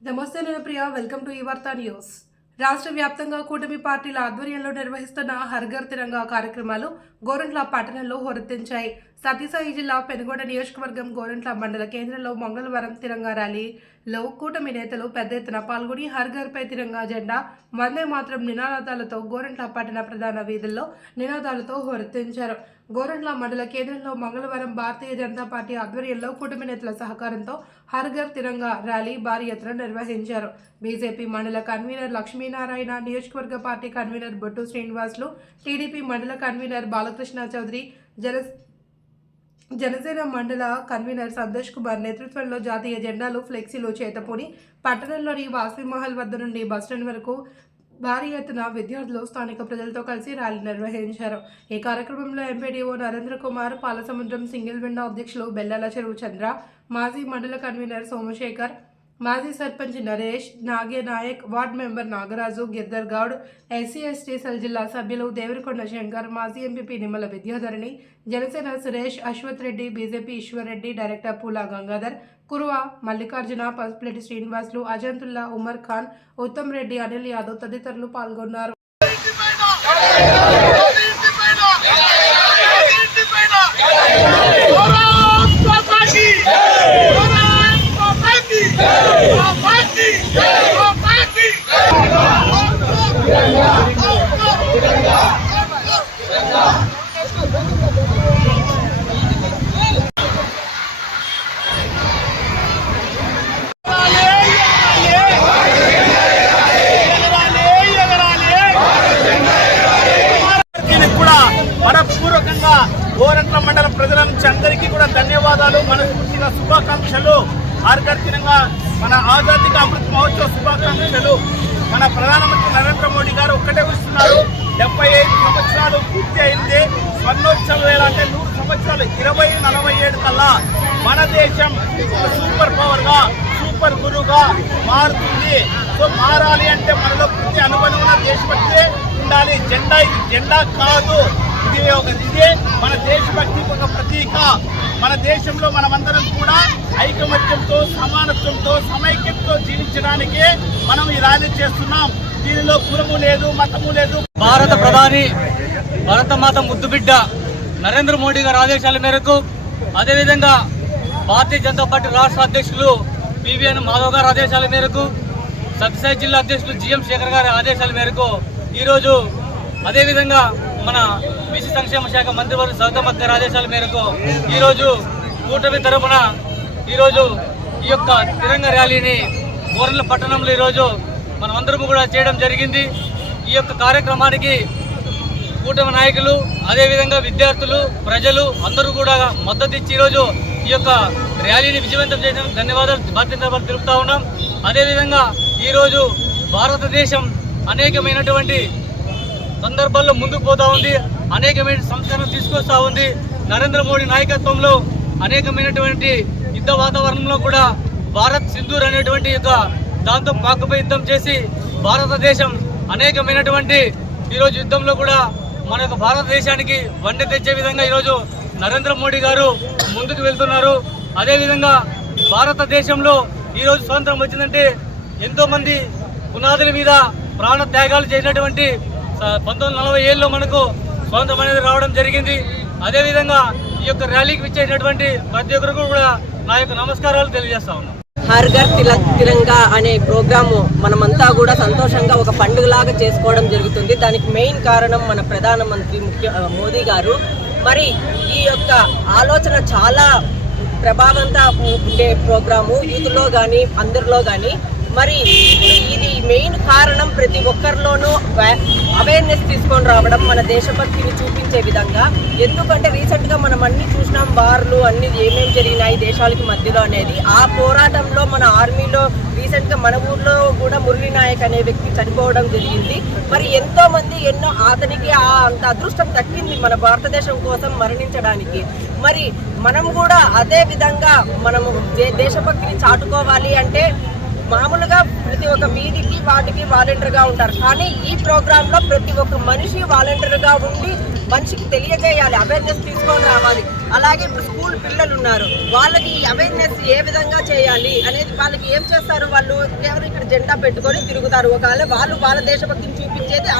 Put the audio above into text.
నమస్తే నేను ప్రియ welcome to ఈ వార్తా న్యూస్. రాష్ట్ర వ్యాప్తంగా కూటమి పార్టీల ఆధ్వర్యంలో నిర్వహిస్తున్న హర్ఘర్ తిరంగా కార్యక్రమాలు గోరంట్ల పట్టణంలో హోరెత్తించాయి. సత్యసాయి జిల్లా పెనుగొండ నియోజకవర్గం గోరంట్ల మండల కేంద్రంలో మంగళవారం తిరంగా ర్యాలీలో కూటమి నేతలు పెద్ద ఎత్తున పాల్గొని హర్ఘర్ పై తిరంగా జెండా వందే మాత్రం నినాదాలతో గోరంట్ల పట్టణ ప్రధాన వీధుల్లో నినాదాలతో హోరెత్తించారు. గోరంట్ల మండల కేంద్రంలో మంగళవారం భారతీయ జనతా పార్టీ ఆధ్వర్యంలో కూటమి నేతల సహకారంతో హర్ఘర్ తిరంగా ర్యాలీ భారీ ఎత్తున నిర్వహించారు. బీజేపీ మండల కన్వీనర్ లక్ష్మీనారాయణ నియోజకవర్గ party convener Bottu Srinivasulu TDP mandal convener Balakrishna Chowdary Jana Janasena mandal convener Santosh Kumar నేతృత్వంలో జాతీయ జెండాలు ఫ్లెక్సీలు చేతపూని పట్టణంలోని వాసవి మహల్ వద్ద నుండి బస్టాండ్ వరకు భారీ ఎత్తున విద్యార్థులు స్థానిక ప్రజలతో కలిసి ర్యాలీ నిర్వహించారు. ఈ కార్యక్రమంలో MPDO Narendra Kumar Palasamudram single window అధ్యక్షులు బెల్లాల చెరువు చంద్ర మాజీ మండల కన్వీనర్ సోమశేఖర్ మాజీ sarpanch Naresh Nage Nayak ward member Nagaraju Girdhar Goud SC ST cell జిల్లా సభ్యులు దేవరకొండ శంకర్ మాజీ MPP Nimmala Vidyadharani Janasena Suresh Ashwath Reddy BJP Eshwar Reddy director Poola Gangadhar Kuruva Mallikarjuna Pasupuleti Srinivasulu Azamtulla Umar Khan Uttam Reddy Anil Yadav తదితరులు పాల్గొన్నారు. మండల ప్రజల నుంచి అందరికీ కూడా ధన్యవాదాలు. మనస్ఫూర్తిగా శుభాకాంక్షలు. ఆర్గర్జనంగా మన ఆజాదీక అమృత్ మహోత్సవ శుభాకాంక్షలు. మన ప్రధానమంత్రి నరేంద్ర మోడీ గారు ఒక్కటే వస్తున్నారు. డెబ్బై ఐదు సంవత్సరాలు పూర్తి అయింది. స్వర్ణోత్సవం వేళ అంటే నూరు సంవత్సరాలు ఇరవై నలభై ఏడు కల్లా మన దేశం సూపర్ పవర్గా సూపర్ గురుగా మారుతుంది. సో మారాలి అంటే మనలో ప్రతి అనుగుణమైన దేశభక్తి ఉండాలి. జెండా ఇది. జెండా కాదు. ఇది ఒక ఇదే మన దేశభక్తికి ఒక ప్రతీక. మన దేశంలో మనమందరం కూడా ఐకమత్యంతో సమానత్వంతో సమైక్యంతో జీవించడానికి మనం ఈ ర్యాలీ చేస్తున్నాం. దీనిలో కులము లేదు మతము లేదు. భారత ప్రధాని భరతమాత ముద్దుబిడ్డ నరేంద్ర మోడీ గారి ఆదేశాల మేరకు అదేవిధంగా భారతీయ జనతా పార్టీ రాష్ట్ర అధ్యక్షులు పివిఎన్ మాధవ్ గారి ఆదేశాల మేరకు సత్యసాయి జిల్లా అధ్యక్షులు జిఎం శేఖర్ గారి ఆదేశాల మేరకు ఈరోజు అదేవిధంగా మన బీసీ సంక్షేమ శాఖ మంత్రివర్గ సౌతమత్ గారి ఆదేశాల మేరకు ఈరోజు కూటమి తరపున ఈరోజు ఈ యొక్క తిరంగ ర్యాలీని గోర్ల పట్టణంలో ఈరోజు మనమందరము కూడా చేయడం జరిగింది. ఈ యొక్క కార్యక్రమానికి కూటమి నాయకులు అదేవిధంగా విద్యార్థులు ప్రజలు అందరూ కూడా మద్దతు ఇచ్చి ఈరోజు ఈ యొక్క ర్యాలీని విజయవంతం చేసిన ధన్యవాదాలు. భారతీయ జనతా పార్టీ తెలుపుతా ఉన్నాం. అదేవిధంగా ఈరోజు భారతదేశం అనేకమైనటువంటి సందర్భాల్లో ముందుకు పోతా ఉంది. అనేకమైన సంస్కరణ తీసుకొస్తా ఉంది. నరేంద్ర మోడీ నాయకత్వంలో అనేకమైనటువంటి యుద్ధ వాతావరణంలో కూడా భారత్ సింధూర్ అనేటువంటి యొక్క దాంతో పాకపై యుద్ధం చేసి భారతదేశం అనేకమైనటువంటి ఈరోజు యుద్ధంలో కూడా మన యొక్క భారతదేశానికి వండి తెచ్చే విధంగా ఈరోజు నరేంద్ర మోడీ గారు ముందుకు వెళ్తున్నారు. అదేవిధంగా భారతదేశంలో ఈరోజు స్వాతంత్రం వచ్చిందంటే ఎంతోమంది పునాదుల మీద ప్రాణ త్యాగాలు చేసినటువంటి పంతొమ్మిది నలభై ఏళ్ళలో మనకు స్వాతంత్రం అనేది రావడం జరిగింది. అదేవిధంగా ఈ యొక్క ర్యాలీకి విచ్చేసినటువంటి ప్రతి ఒక్కరికి కూడా నా యొక్క నమస్కారాలు తెలియజేస్తా ఉన్నాను హర్ ఘర్ తిల తిరంగా అనే ప్రోగ్రాము మనమంతా కూడా సంతోషంగా ఒక పండుగలాగా చేసుకోవడం జరుగుతుంది. దానికి మెయిన్ కారణం మన ప్రధానమంత్రి ముఖ్య మోదీ గారు. మరి ఈ యొక్క ఆలోచన చాలా ప్రభావంతా ఉండే ప్రోగ్రాము యూత్లో కానీ అందరిలో కానీ మరి ఇది మెయిన్ కారణం ప్రతి ఒక్కరిలోనూ అవేర్నెస్ తీసుకొని రావడం మన దేశభక్తిని చూపించే విధంగా. ఎందుకంటే రీసెంట్గా మనం అన్ని చూసినాం వార్లు అన్ని ఏమేమి జరిగినాయి దేశాలకి మధ్యలో అనేది. ఆ పోరాటంలో మన ఆర్మీలో రీసెంట్గా మన ఊర్లో కూడా మురళీ నాయక్ అనే వ్యక్తి చనిపోవడం జరిగింది. మరి ఎంతో మంది ఎన్నో అతనికి ఆ అంత అదృష్టం తక్కింది మన భారతదేశం కోసం మరణించడానికి. మరి మనం కూడా అదే విధంగా మనము దే- దేశభక్తిని చాటుకోవాలి అంటే మామూలుగా ప్రతి ఒక్క వీధికి వాటికి వాలంటీర్గా ఉంటారు. కానీ ఈ ప్రోగ్రాంలో ప్రతి ఒక్క మనిషి వాలంటీర్గా ఉండి మనిషికి తెలియజేయాలి అవేర్నెస్ తీసుకొని రావాలి. అలాగే ఇప్పుడు స్కూల్ పిల్లలు ఉన్నారు. వాళ్ళకి ఈ అవేర్నెస్ ఏ విధంగా చేయాలి అనేది వాళ్ళకి ఏం చేస్తారు వాళ్ళు? ఎవరు ఇక్కడ జెండా పెట్టుకొని తిరుగుతారు? ఒకవేళ వాళ్ళు వాళ్ళ దేశభక్తిని చూపించేది